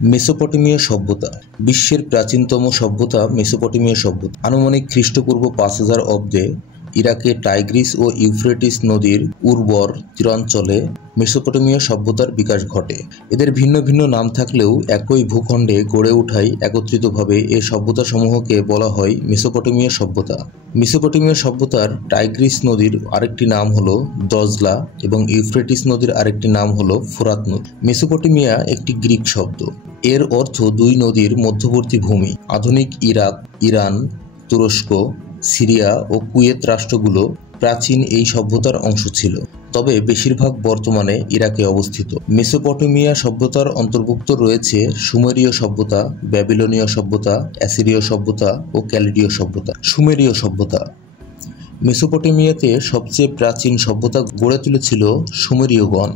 Mesopotamia সভ্যতা বিশ্বের প্রাচীনতম সভ্যতা মেসোপটেমিয়া সভ্যতা আনুমানিক খ্রিস্টপূর্ব 5000 অব্দে ইরাকে টাইগ্রিস ও ইউফ্রেটিস নদীর উর্বর তীরাঞ্চলে মেসোপটেমিয়া সভ্যতার বিকাশ ঘটে। এদের ভিন্ন ভিন্ন নাম থাকলেও একই ভূখণ্ডে গড়ে ওঠায় একত্রিতভাবে এ সভ্যতাসমূহকে বলা হয় মেসোপটেমিয়া সভ্যতা। মেসোপটেমিয়া সভ্যতার টাইগ্রিস নদীর আরেকটি নাম হলো দজলা এবং ইউফ্রেটিস নদীর আরেকটি নাম হলো ফোরাত নদী। মেসোপটেমিয়া একটি গ্রিক শব্দ, এর অর্থ দুই নদীর মধ্যবর্তী ভূমি। আধুনিক ইরাক, ইরান, তুরস্ক, সিরিয়া ও কুয়েত রাষ্ট্রগুলো প্রাচীন এই সভ্যতার অংশ ছিল, তবে বেশিরভাগ বর্তমানে ইরাকে অবস্থিত। মেসোপটেমিয়া সভ্যতার অন্তর্ভুক্ত রয়েছে সুমেরীয় সভ্যতা, ব্যাবিলনীয় সভ্যতা, অ্যাসিরীয় সভ্যতা ও ক্যালিডীয় সভ্যতা। সুমেরীয় সভ্যতা মেসোপটেমিয়াতে সবচেয়ে প্রাচীন সভ্যতা গড়ে তুলেছিল সুমেরীয়গণ।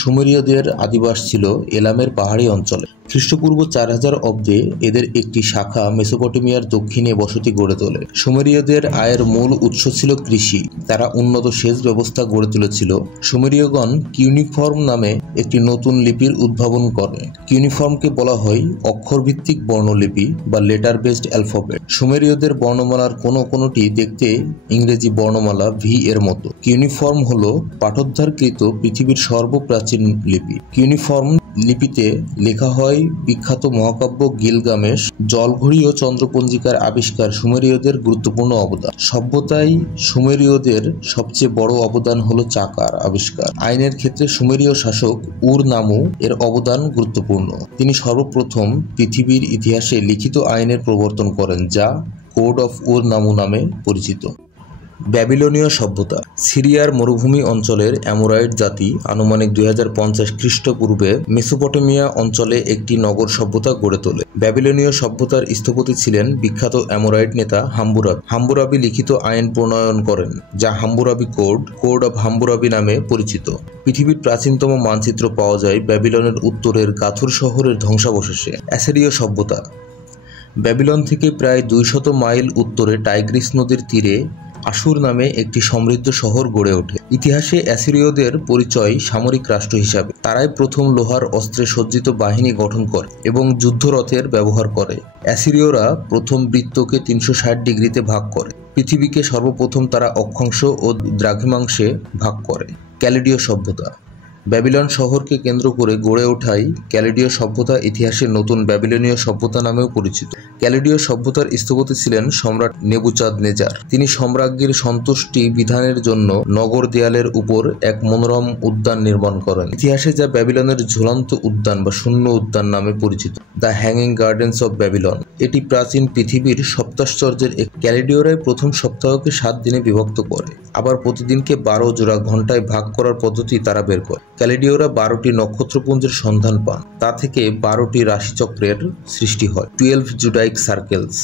সুমেরীয়দের আদিবাস ছিল এলামের পাহাড়ি অঞ্চলে। খ্রিস্টপূর্ব 4000 অব্দে এদের একটি শাখা মেসোপটেমিয়ার দক্ষিণে বসতি গড়ে তোলে। সুমেরীয়দের আয়ের মূল উৎস ছিল কৃষি। তারা উন্নত সেচ ব্যবস্থা গড়ে তুলেছিল। সুমেরীয়গণ কিউনিফর্ম নামে একটি নতুন লিপির উদ্ভাবন করে। কিউনিফর্মকে বলা হয় অক্ষরভিত্তিক বর্ণলিপি বা লেটার বেসড অ্যালফাবেট। সুমেরীয়দের বর্ণমালার কোনোটি দেখতে ইংরেজি বর্ণমালা ভি এর মতো। কিউনিফর্ম হল পাঠোদ্ধারকৃত পৃথিবীর সর্বপ্রাচীন লিপি। কিউনিফর্ম লিপিতে লেখা হয় বিখ্যাত মহাকাব্য গিলগামেশ, জলঘড়ি ও চন্দ্রপঞ্জিকার আবিষ্কার সুমেরীয়দের গুরুত্বপূর্ণ অবদান। সভ্যতায় সুমেরীয়দের সবচেয়ে বড় অবদান হলো চাকার আবিষ্কার। আইনের ক্ষেত্রে সুমেরীয় শাসক উর নামু এর অবদান গুরুত্বপূর্ণ। তিনি সর্বপ্রথম পৃথিবীর ইতিহাসে লিখিত আইনের প্রবর্তন করেন, যা কোড অফ উর নামু নামে পরিচিত। ব্যাবিলনীয় সভ্যতা সিরিয়ার মরুভূমি অঞ্চলের অ্যামোরাইট জাতি আনুমানিক 2050 খ্রিস্টপূর্বে মেসোপটেমিয়া অঞ্চলে একটি নগর সভ্যতা গড়ে তোলে। ব্যাবিলনীয় সভ্যতার স্থপতি ছিলেন বিখ্যাত অ্যামোরাইট নেতা হাম্মুরাবি। হাম্মুরাবি লিখিত আইন প্রণয়ন করেন, যা হাম্মুরাবি কোড অফ হাম্মুরাবি নামে পরিচিত। পৃথিবীর প্রাচীনতম মানচিত্র পাওয়া যায় ব্যাবিলনের উত্তরের গাথুর শহরের ধ্বংসাবশেষে। অ্যাসিরীয় সভ্যতা ব্যাবিলন থেকে প্রায় 200 মাইল উত্তরে টাইগ্রিস নদীর তীরে আশুর নামে একটি সমৃদ্ধ শহর গড়ে ওঠে। ইতিহাসে অ্যাসিরীয়দের পরিচয় সামরিক রাষ্ট্র হিসাবে। তারাই প্রথম লোহার অস্ত্রে সজ্জিত বাহিনী গঠন করে এবং যুদ্ধরথের ব্যবহার করে। অ্যাসিরীয়রা প্রথম বৃত্তকে 360 ডিগ্রিতে ভাগ করে। পৃথিবীকে সর্বপ্রথম তারা অক্ষাংশ ও দ্রাঘিমাংশে ভাগ করে। ক্যালিডীয় সভ্যতা ব্যাবিলন শহরকে কেন্দ্র করে গড়ে ওঠায় ক্যালিডীয় সভ্যতা ইতিহাসের নতুন ব্যাবিলনীয় সভ্যতা নামেও পরিচিত। ক্যালিডীয় সভ্যতার স্থপতি ছিলেন সম্রাট নেবুচাঁদনেজার। তিনি সম্রাজ্ঞীর সন্তুষ্টি বিধানের জন্য নগর দেয়ালের উপর এক মনোরম উদ্যান নির্মাণ করেন। ইতিহাসে যা ব্যাবিলনের ঝুলন্ত উদ্যান বা শূন্য উদ্যান নামে পরিচিত, the hanging gardens of Babylon. এটি প্রাচীন পৃথিবীর সপ্তাশ্চর্যের এক। ক্যালিডীয়রাই প্রথম সপ্তাহকে 7 দিনে বিভক্ত করে, আবার প্রতিদিনকে 12 জোড়া ঘন্টায় ভাগ করার পদ্ধতি তারা বের করে। ক্যালিডীয়রা 12টি নক্ষত্রপুঞ্জের সন্ধান পান। তা থেকে 12টি রাশিচক্রের সৃষ্টি হয়, 12 জুডাইক সার্কেলস।